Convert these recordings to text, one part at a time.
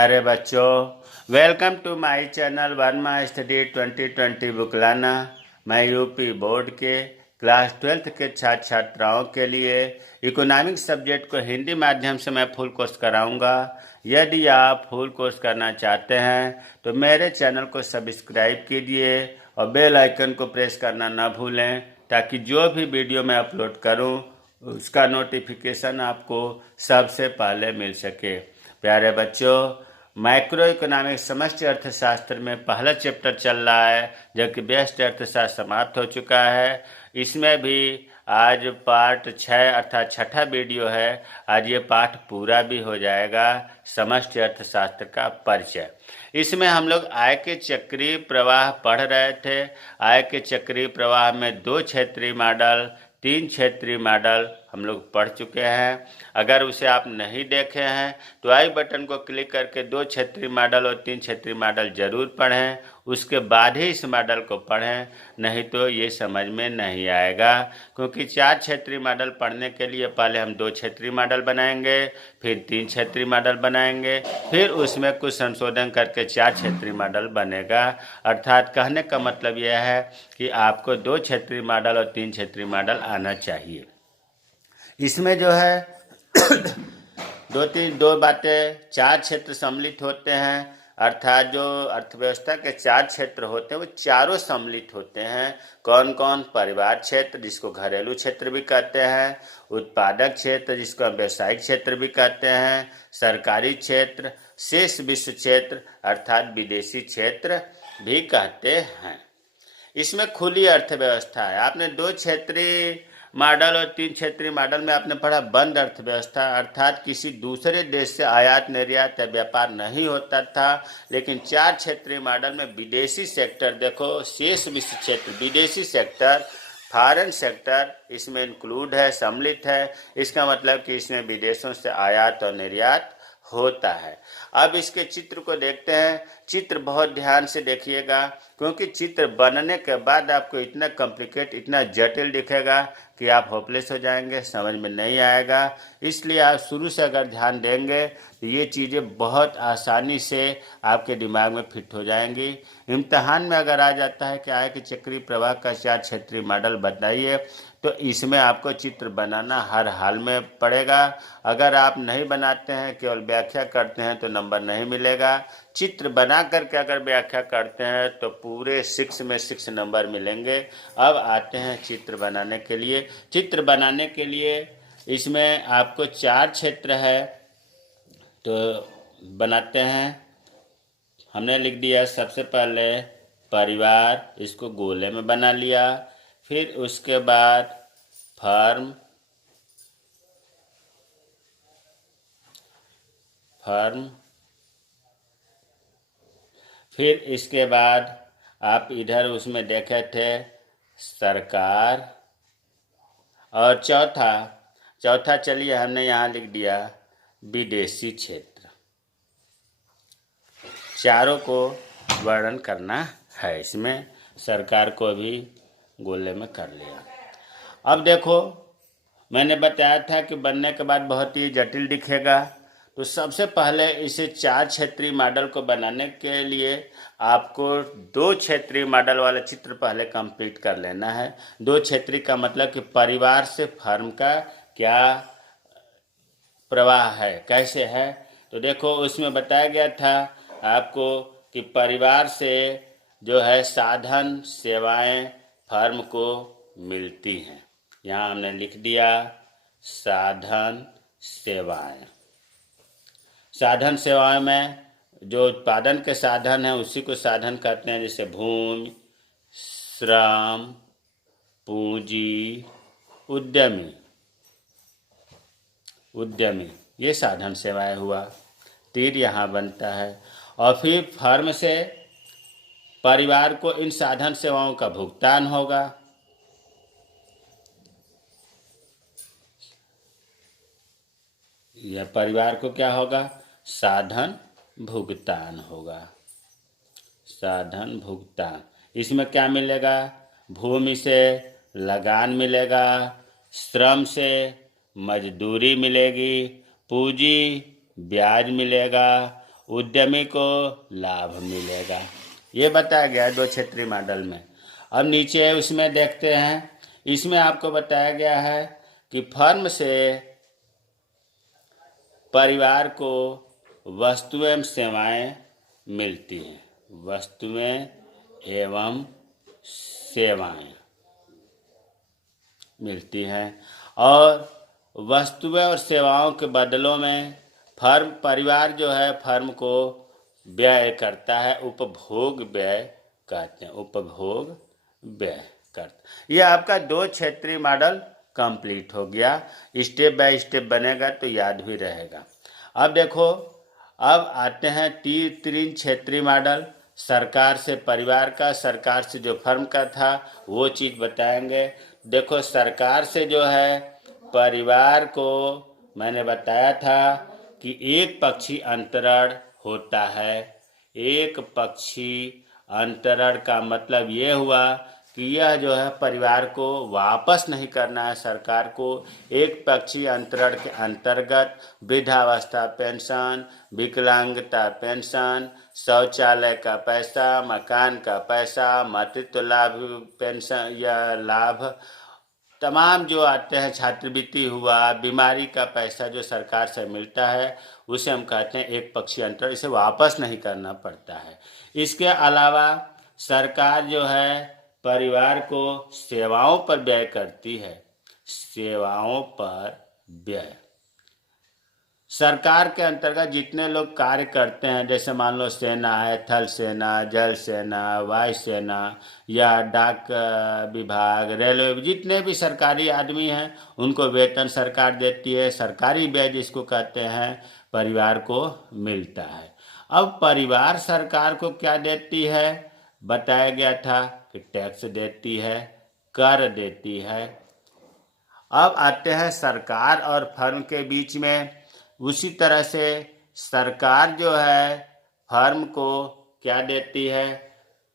प्यारे बच्चों, welcome to my channel Verma study 2020 बुकलाना। मैं यूपी बोर्ड के क्लास 12th के छात्र छात्राओं के लिए इकोनॉमिक्स सब्जेक्ट को हिंदी माध्यम से मैं फुल कोर्स कराऊंगा। यदि आप फुल कोर्स करना चाहते हैं तो मेरे चैनल को सब्सक्राइब कीजिए और बेल आइकन को प्रेस करना ना भूलें, ताकि जो भी वीडियो मैं अपलोड करूं उसका नोटिफिकेशन आपको सबसे पहले मिल सके। प्यारे बच्चों, माइक्रो इकोनॉमिक्स समष्टि अर्थशास्त्र में पहला चैप्टर चल रहा है, जबकि व्यष्टि अर्थशास्त्र समाप्त हो चुका है। इसमें भी आज पार्ट 6 अर्थात छठा वीडियो है। आज ये पाठ पूरा भी हो जाएगा, समष्टि अर्थशास्त्र का परिचय। इसमें हम लोग आय के चक्रीय प्रवाह पढ़ रहे थे। आय के चक्रीय प्रवाह में 2 क्षेत्रीय मॉडल, 3 क्षेत्रीय मॉडल हम लोग पढ़ चुके हैं। अगर उसे आप नहीं देखे हैं तो आई बटन को क्लिक करके 2 क्षेत्रीय मॉडल और 3 क्षेत्रीय मॉडल जरूर पढ़ें, उसके बाद ही इस मॉडल को पढ़ें, नहीं तो ये समझ में नहीं आएगा। क्योंकि 4 क्षेत्रीय मॉडल पढ़ने के लिए पहले हम 2 क्षेत्रीय मॉडल बनाएंगे, फिर 3 क्षेत्रीय मॉडल बनाएंगे, फिर उसमें कुछ संशोधन करके 4 क्षेत्रीय मॉडल बनेगा। अर्थात कहने का मतलब यह है कि आपको 2 क्षेत्रीय मॉडल और 3 क्षेत्रीय मॉडल आना चाहिए। इसमें जो है दो बातें, 4 क्षेत्र सम्मिलित होते हैं, अर्थात जो अर्थव्यवस्था के 4 क्षेत्र होते हैं वो चारों सम्मिलित होते हैं। कौन कौन? परिवार क्षेत्र, जिसको घरेलू क्षेत्र भी कहते हैं, उत्पादक क्षेत्र, जिसको हम व्यावसायिक क्षेत्र भी कहते हैं, सरकारी क्षेत्र, शेष विश्व क्षेत्र अर्थात विदेशी क्षेत्र भी कहते हैं। इसमें खुली अर्थव्यवस्था है। आपने 2 क्षेत्रीय मॉडल और 3 क्षेत्रीय मॉडल में आपने पढ़ा बंद अर्थव्यवस्था, अर्थात किसी दूसरे देश से आयात निर्यात या व्यापार नहीं होता था। लेकिन 4 क्षेत्रीय मॉडल में विदेशी सेक्टर, देखो शेष विश्व क्षेत्र, विदेशी सेक्टर, फॉरेन सेक्टर इसमें इंक्लूड है, सम्मिलित है। इसका मतलब कि इसमें विदेशों से आयात और निर्यात होता है। अब इसके चित्र को देखते हैं। चित्र बहुत ध्यान से देखिएगा, क्योंकि चित्र बनने के बाद आपको इतना कॉम्प्लिकेट, इतना जटिल दिखेगा कि आप होपलेस हो जाएंगे, समझ में नहीं आएगा। इसलिए आप शुरू से अगर ध्यान देंगे तो ये चीज़ें बहुत आसानी से आपके दिमाग में फिट हो जाएंगी। इम्तहान में अगर आ जाता है कि आय के चक्रीय प्रवाह का 4 क्षेत्रीय मॉडल बताइए, तो इसमें आपको चित्र बनाना हर हाल में पड़ेगा। अगर आप नहीं बनाते हैं, केवल व्याख्या करते हैं, तो नंबर नहीं मिलेगा। चित्र बना करके अगर व्याख्या करते हैं तो पूरे 6 में 6 नंबर मिलेंगे। अब आते हैं चित्र बनाने के लिए। चित्र बनाने के लिए इसमें आपको 4 क्षेत्र है, तो बनाते हैं। हमने लिख दिया सबसे पहले परिवार, इसको गोले में बना लिया। फिर उसके बाद फर्म, फिर इसके बाद आप इधर उसमें देखे थे सरकार, और चौथा चलिए हमने यहाँ लिख दिया विदेशी क्षेत्र। चारों को वर्णन करना है। इसमें सरकार को भी गोले में कर लिया। अब देखो, मैंने बताया था कि बनने के बाद बहुत ही जटिल दिखेगा। तो सबसे पहले इसे 4 क्षेत्रीय मॉडल को बनाने के लिए आपको 2 क्षेत्रीय मॉडल वाला चित्र पहले कंप्लीट कर लेना है। 2 क्षेत्रीय का मतलब कि परिवार से फर्म का क्या प्रवाह है, कैसे है। तो देखो, उसमें बताया गया था आपको कि परिवार से जो है साधन सेवाएं फर्म को मिलती हैं। यहाँ हमने लिख दिया साधन सेवाएं। साधन सेवाएं में जो उत्पादन के साधन हैं उसी को साधन कहते हैं, जैसे भूमि, श्रम, पूंजी, उद्यमी, ये साधन सेवाएं हुआ। तीर यहाँ बनता है। और फिर फर्म से परिवार को इन साधन सेवाओं का भुगतान होगा। यह परिवार को क्या होगा? साधन भुगतान होगा। साधन भुगतान, इसमें क्या मिलेगा? भूमि से लगान मिलेगा, श्रम से मजदूरी मिलेगी, पूंजी ब्याज मिलेगा, उद्यमी को लाभ मिलेगा। ये बताया गया है 2 क्षेत्रीय मॉडल में। अब नीचे उसमें देखते हैं, इसमें आपको बताया गया है कि फर्म से परिवार को वस्तुएं एवं सेवाएं मिलती हैं। वस्तुएं एवं सेवाएं मिलती हैं और वस्तुएं और सेवाओं के बदलों में परिवार जो है फर्म को व्यय करता है, उपभोग व्यय कहते हैं, उपभोग व्यय करता। यह आपका 2 क्षेत्रीय मॉडल कंप्लीट हो गया। स्टेप बाय स्टेप बनेगा तो याद भी रहेगा। अब देखो, अब आते हैं 3 क्षेत्रीय मॉडल। सरकार से परिवार का, सरकार से जो फर्म का था वो चीज़ बताएंगे। देखो, सरकार से जो है परिवार को मैंने बताया था कि एक पक्षी अंतरण होता है। एक पक्षी अंतरण का मतलब ये हुआ कि यह जो है परिवार को वापस नहीं करना है। सरकार को एक पक्षी अंतरण के अंतर्गत वृद्धावस्था पेंशन, विकलांगता पेंशन, शौचालय का पैसा, मकान का पैसा, मातृत्व लाभ पेंशन या लाभ, तमाम जो आते हैं, छात्रवृत्ति हुआ, बीमारी का पैसा जो सरकार से मिलता है उसे हम कहते हैं एक पक्षीय अंतरण। इसे वापस नहीं करना पड़ता है। इसके अलावा सरकार जो है परिवार को सेवाओं पर व्यय करती है। सेवाओं पर व्यय, सरकार के अंतर्गत जितने लोग कार्य करते हैं, जैसे मान लो सेना है, थल सेना, जल सेना, वायु सेना या डाक विभाग, रेलवे, जितने भी सरकारी आदमी हैं उनको वेतन सरकार देती है। सरकारी व्यय जिसको कहते हैं परिवार को मिलता है। अब परिवार सरकार को क्या देती है, बताया गया था कि टैक्स देती है, कर देती है। अब आते हैं सरकार और फर्म के बीच में। उसी तरह से सरकार जो है फर्म को क्या देती है,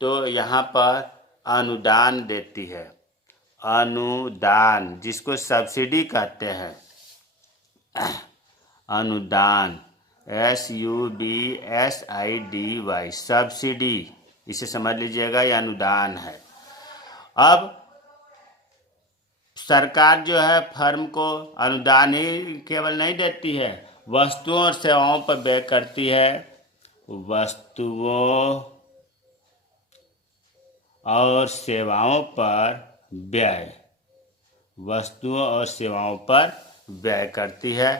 तो यहाँ पर अनुदान देती है। अनुदान जिसको सब्सिडी कहते हैं, अनुदान, SUBSIDY, सब्सिडी, इसे समझ लीजिएगा, ये अनुदान है। अब सरकार जो है फर्म को अनुदान ही केवल नहीं देती है, वस्तुओं और सेवाओं पर व्यय करती है। वस्तुओं और सेवाओं पर व्यय, वस्तुओं और सेवाओं पर व्यय करती है।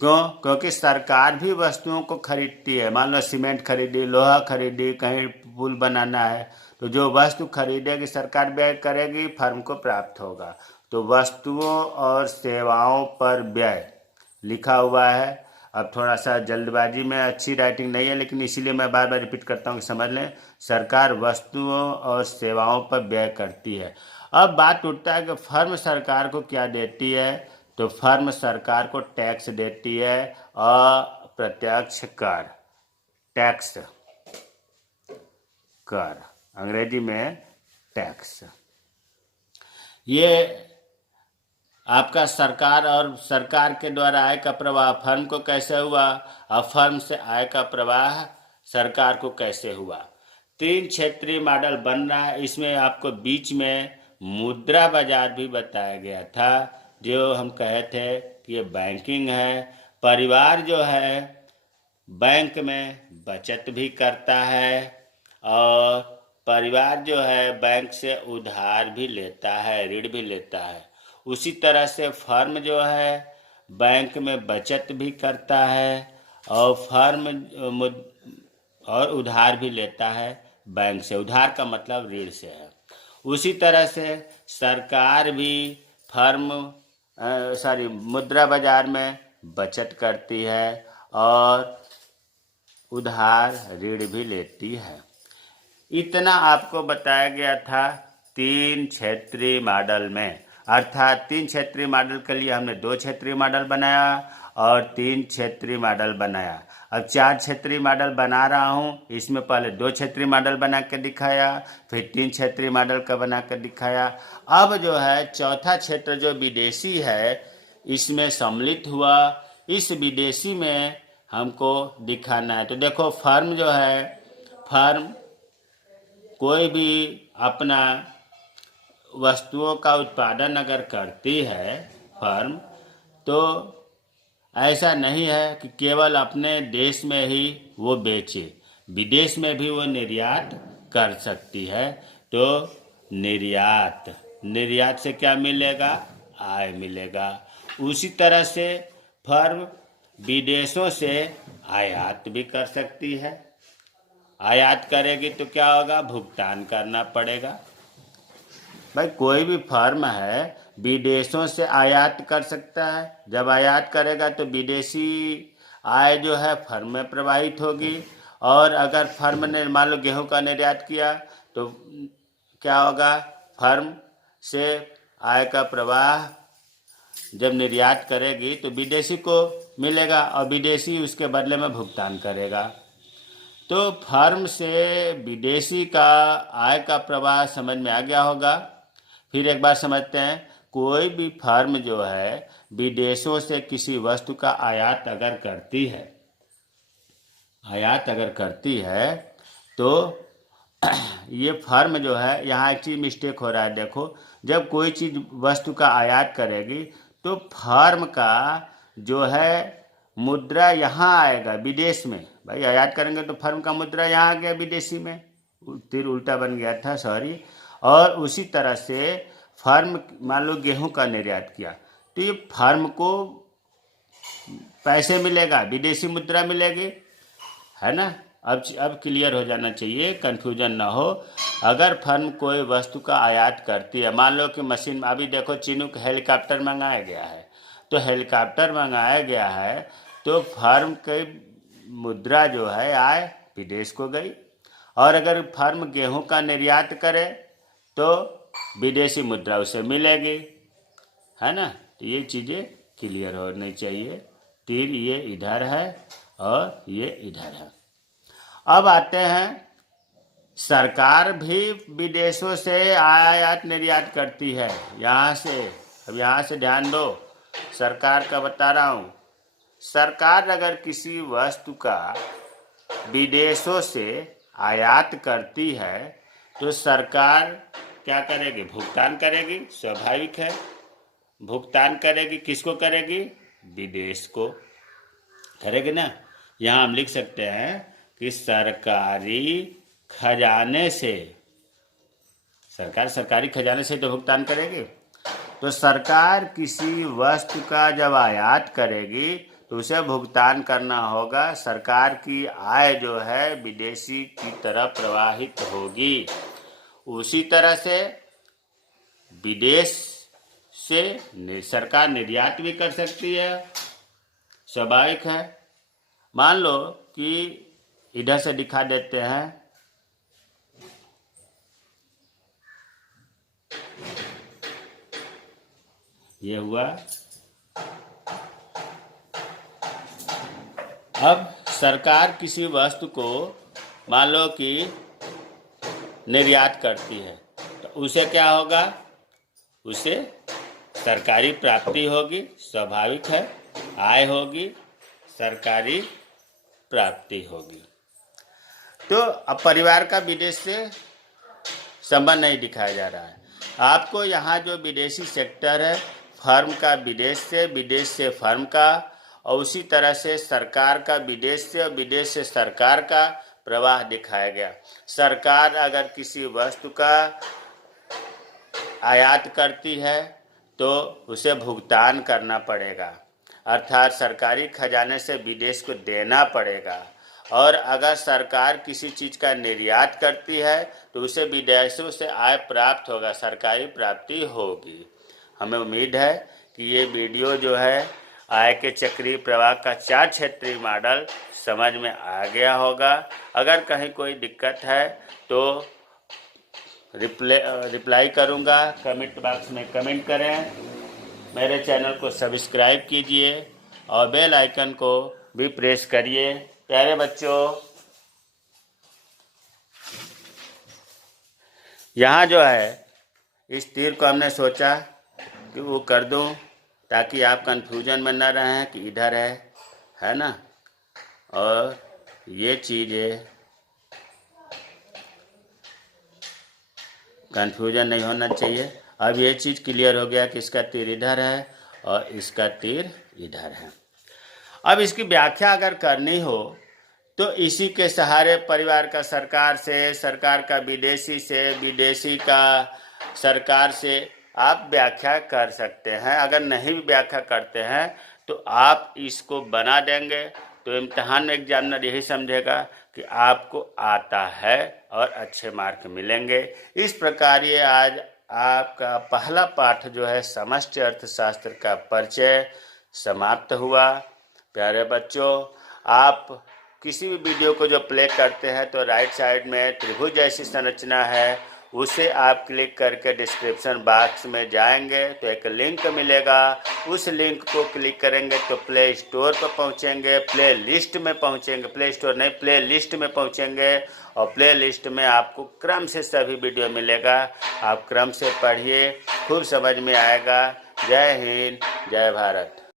क्यों? क्योंकि सरकार भी वस्तुओं को खरीदती है। मान लो सीमेंट खरीदी, लोहा खरीदी, कहीं पुल बनाना है, तो जो वस्तु खरीदेगी सरकार व्यय करेगी, फर्म को प्राप्त होगा। तो वस्तुओं और सेवाओं पर व्यय लिखा हुआ है। अब थोड़ा सा जल्दबाजी में, अच्छी राइटिंग नहीं है, लेकिन इसीलिए मैं बार बार रिपीट करता हूँ कि समझ लें। सरकार वस्तुओं और सेवाओं पर व्यय करती है। अब बात उठता है कि फर्म सरकार को क्या देती है, तो फर्म सरकार को टैक्स देती है, अप्रत्यक्ष कर, टैक्स, कर, अंग्रेजी में टैक्स। ये आपका सरकार और सरकार के द्वारा आय का प्रवाह फर्म को कैसे हुआ, और फर्म से आय का प्रवाह सरकार को कैसे हुआ। 3 क्षेत्रीय मॉडल बन रहा है। इसमें आपको बीच में मुद्रा बाजार भी बताया गया था, जो हम कहे थे कि ये बैंकिंग है। परिवार जो है बैंक में बचत भी करता है और परिवार जो है बैंक से उधार भी लेता है, ऋण भी लेता है। उसी तरह से फर्म जो है बैंक में बचत भी करता है और और उधार भी लेता है बैंक से। उधार का मतलब ऋण से है। उसी तरह से सरकार भी मुद्रा बाजार में बचत करती है और उधार ऋण भी लेती है। इतना आपको बताया गया था 3 क्षेत्रीय मॉडल में। अर्थात 3 क्षेत्रीय मॉडल के लिए हमने 2 क्षेत्रीय मॉडल बनाया और 3 क्षेत्रीय मॉडल बनाया। अब 4 क्षेत्रीय मॉडल बना रहा हूँ। इसमें पहले 2 क्षेत्रीय मॉडल बना कर दिखाया, फिर 3 क्षेत्रीय मॉडल का बना कर दिखाया। अब जो है चौथा क्षेत्र जो विदेशी है, इसमें सम्मिलित हुआ। इस विदेशी में हमको दिखाना है। तो देखो फर्म जो है, फर्म कोई भी अपना वस्तुओं का उत्पादन अगर करती है फर्म, तो ऐसा नहीं है कि केवल अपने देश में ही वो बेचे, विदेश में भी वो निर्यात कर सकती है। तो निर्यात, निर्यात से क्या मिलेगा? आय मिलेगा। उसी तरह से फर्म विदेशों से आयात भी कर सकती है। आयात करेगी तो क्या होगा? भुगतान करना पड़ेगा। भाई कोई भी फर्म है विदेशों से आयात कर सकता है। जब आयात करेगा तो विदेशी आय जो है फर्म में प्रवाहित होगी। और अगर फर्म ने मान लो गेहूं का निर्यात किया तो क्या होगा? फर्म से आय का प्रवाह जब निर्यात करेगी तो विदेशी को मिलेगा और विदेशी उसके बदले में भुगतान करेगा। तो फर्म से विदेशी का आय का प्रवाह समझ में आ गया होगा। फिर एक बार समझते हैं, कोई भी फर्म जो है विदेशों से किसी वस्तु का आयात अगर करती है, आयात अगर करती है तो ये फर्म जो है, यहाँ एक चीज़ मिस्टेक हो रहा है। देखो, जब कोई चीज़ वस्तु का आयात करेगी तो फर्म का जो है मुद्रा यहाँ आएगा विदेश में। भाई आयात करेंगे तो फर्म का मुद्रा यहाँ आ गया विदेशी में, तीर उल्टा बन गया था, सॉरी। और उसी तरह से फर्म मान लो गेहूं का निर्यात किया तो ये फर्म को पैसे मिलेगा, विदेशी मुद्रा मिलेगी, है ना। अब क्लियर हो जाना चाहिए, कंफ्यूजन ना हो। अगर फर्म कोई वस्तु का आयात करती है, मान लो कि मशीन, अभी देखो चिनूक हेलीकॉप्टर मंगाया गया है, तो हेलीकॉप्टर मंगाया गया है तो फर्म की मुद्रा जो है आय विदेश को गई। और अगर फर्म गेहूं का निर्यात करे तो विदेशी मुद्रा उसे मिलेगी, है ना। तो ये चीज़ें क्लियर होनी चाहिए। तीर ये इधर है और ये इधर है। अब आते हैं, सरकार भी विदेशों से आयात निर्यात करती है यहाँ से। अब यहाँ से ध्यान दो, सरकार का बता रहा हूँ। सरकार अगर किसी वस्तु का विदेशों से आयात करती है तो सरकार क्या करेगी? भुगतान करेगी, स्वाभाविक है। भुगतान करेगी, किसको करेगी? विदेश को करेगी ना। यहाँ हम लिख सकते हैं कि सरकारी खजाने से, सरकार सरकारी खजाने से तो भुगतान करेगी। तो सरकार किसी वस्तु का जब आयात करेगी तो उसे भुगतान करना होगा। सरकार की आय जो है विदेशी की तरफ प्रवाहित होगी। उसी तरह से विदेश से सरकार निर्यात भी कर सकती है, स्वाभाविक है। मान लो कि इधर से दिखा देते हैं, ये हुआ। अब सरकार किसी वस्तु को मान लो कि निर्यात करती है तो उसे क्या होगा? उसे सरकारी प्राप्ति होगी, स्वाभाविक है। आय होगी, सरकारी प्राप्ति होगी। तो अब परिवार का विदेश से संबंध नहीं दिखाया जा रहा है आपको। यहाँ जो विदेशी सेक्टर है, फर्म का विदेश से फर्म का, और उसी तरह से सरकार का विदेश से और विदेश से सरकार का प्रवाह दिखाया गया। सरकार अगर किसी वस्तु का आयात करती है तो उसे भुगतान करना पड़ेगा, अर्थात सरकारी खजाने से विदेश को देना पड़ेगा। और अगर सरकार किसी चीज़ का निर्यात करती है तो उसे विदेशों से आय प्राप्त होगा, सरकारी प्राप्ति होगी। हमें उम्मीद है कि ये वीडियो जो है आय के चक्रीय प्रवाह का 4 क्षेत्रीय मॉडल समझ में आ गया होगा। अगर कहीं कोई दिक्कत है तो रिप्लाई करूँगा, कमेंट बॉक्स में कमेंट करें। मेरे चैनल को सब्सक्राइब कीजिए और बेल आइकन को भी प्रेस करिए। प्यारे बच्चों, यहाँ जो है इस तीर को हमने सोचा कि वो कर दूं ताकि आप कंफ्यूजन में न रहें कि इधर है ना। और ये चीज़ें कंफ्यूजन नहीं होना चाहिए। अब ये चीज़ क्लियर हो गया कि इसका तीर इधर है और इसका तीर इधर है। अब इसकी व्याख्या अगर करनी हो तो इसी के सहारे परिवार का सरकार से, सरकार का विदेशी से, विदेशी का सरकार से आप व्याख्या कर सकते हैं। अगर नहीं भी व्याख्या करते हैं तो आप इसको बना देंगे तो इम्तिहान में एग्जामिनर यही समझेगा कि आपको आता है और अच्छे मार्क मिलेंगे। इस प्रकार ये आज आपका पहला पाठ जो है समष्टि अर्थशास्त्र का परिचय समाप्त हुआ। प्यारे बच्चों, आप किसी भी वीडियो को जो प्ले करते हैं तो राइट साइड में त्रिभुज जैसी संरचना है, उसे आप क्लिक करके डिस्क्रिप्शन बॉक्स में जाएंगे तो एक लिंक मिलेगा। उस लिंक को क्लिक करेंगे तो प्ले स्टोर पर पहुंचेंगे, प्ले लिस्ट में पहुंचेंगे, प्ले स्टोर नहीं प्ले लिस्ट में पहुंचेंगे और प्ले लिस्ट में आपको क्रम से सभी वीडियो मिलेगा। आप क्रम से पढ़िए, खूब समझ में आएगा। जय हिंद, जय भारत।